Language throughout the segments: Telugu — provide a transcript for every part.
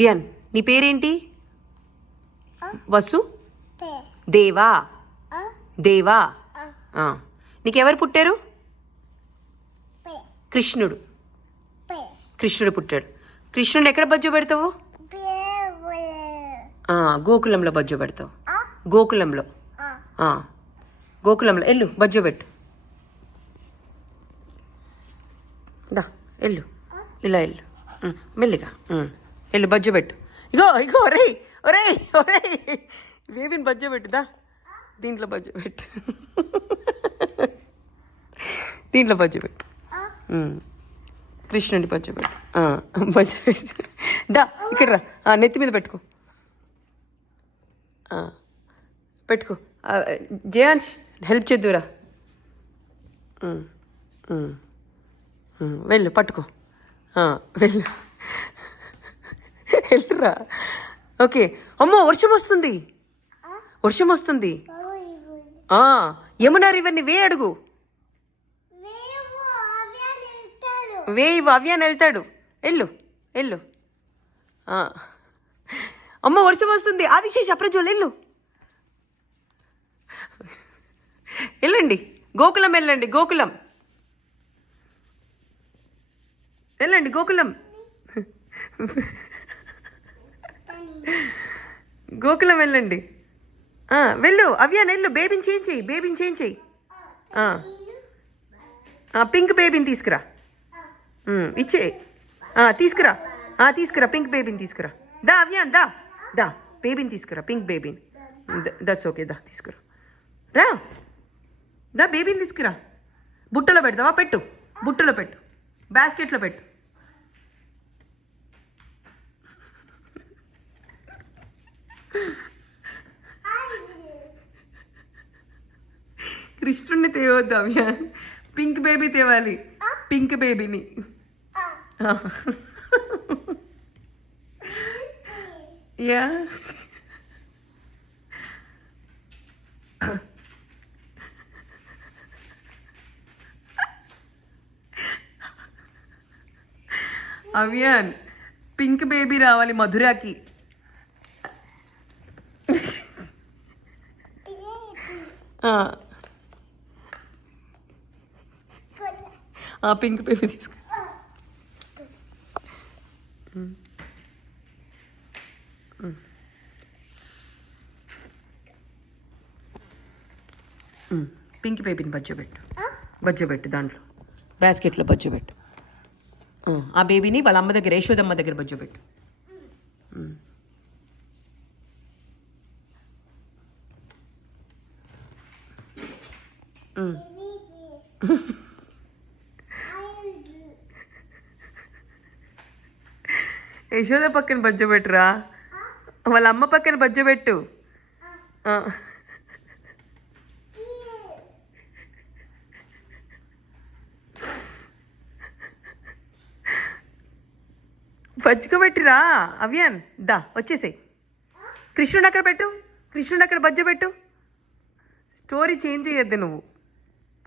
బియాన్, నీ పేరేంటి? వసు దేవా. దేవా. నీకెవరు పుట్టారు? కృష్ణుడు. కృష్ణుడు పుట్టాడు. కృష్ణుడు ఎక్కడ బజ్జో పెడతావు? గోకులంలో బజ్జో పెడతావు. గోకులంలో. గోకులంలో ఎల్లు బజ్జో పెట్టు. దా ఎల్లు, ఇలా ఎల్లు మెల్లిగా ఎల్లు బజ్జో పెట్టు. ఇగో ఇగో ఒరే ఒరే ఒరే బేబీని బజ్జో పెట్టుదా. దీంట్లో బజ్జో పెట్టు. దీంట్లో బజ్జో పెట్టు. కృష్ణుడి బజ్జో పెట్టు. బజ్జో పెట్టు. దా ఇక్కడ రా, నెత్తి మీద పెట్టుకో. పెట్టుకో. జయాంష్ హెల్ప్ చేద్దురా. వెళ్ళు పట్టుకో. వెళ్ళు వెళ్ళురా. ఓకే. అమ్మో వర్షం వస్తుంది, వర్షం వస్తుంది. యమునా రివర్ని వే అడుగు. వేయి అవ్యాన్ని వెళ్తాడు. వెళ్ళు వెళ్ళు. అమ్మ వర్షం వస్తుంది. ఆదిశేష్ అప్రజ్వల్ వెళ్ళు. వెళ్ళండి గోకులం, వెళ్ళండి గోకులం, వెళ్ళండి గోకులం. గోకులం వెళ్ళండి. వెళ్ళు అవ్యాన్ వెళ్ళు. బేబీని చేంజ్ చెయ్యి, బేబీని చేంజ్ చెయ్యి. పింక్ బేబీని తీసుకురా. ఇచ్చే తీసుకురా. తీసుకురా పింక్ బేబీని తీసుకురా. దా అవ్యాన్ దా దా బేబీని తీసుకురా, పింక్ బేబీని. That's okay. దా తీసుకురా. రా దా బేబీని తీసుకురా. బుట్టలో పెడతావా? పెట్టు, బుట్టలో పెట్టు, బాస్కెట్లో పెట్టు. కృష్ణుడిని తేవద్దు అవ్యాన్, పింక్ బేబీ తేవాలి, పింక్ బేబీని. యా అవ్యాన్ పింక్ బేబీ రావాలి మధురాకి. పింక్ బేబీ తీసుకు. పింక్ బేబీని బజ్జో పెట్టు, బజ్జో పెట్టు. దాంట్లో బాస్కెట్లో బజ్జో పెట్టు. ఆ బేబీని వాళ్ళ అమ్మ దగ్గర, యశోదమ్మ దగ్గర బజ్జో పెట్టు. యశోద పక్కన బజ్జో పెట్టురా, వాళ్ళ అమ్మ పక్కన బజ్జో పెట్టు. బజ్జుకోబెట్టిరా అవ్యాన్. దా వచ్చేసాయి. కృష్ణుడు అక్కడ పెట్టు, కృష్ణుడు అక్కడ బజ్జో పెట్టు. స్టోరీ చేంజ్ చేయొద్దు నువ్వు.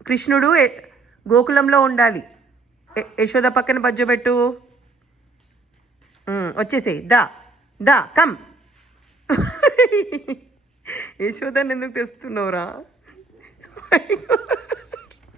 కృష్ణుడు గోకులంలో ఉండాలి. యశోద పక్కన బజ్జో పెట్టు. వచ్చేసాయి. దా దా కమ్. యశోదాన్ని ఎందుకు తెస్తున్నావురా?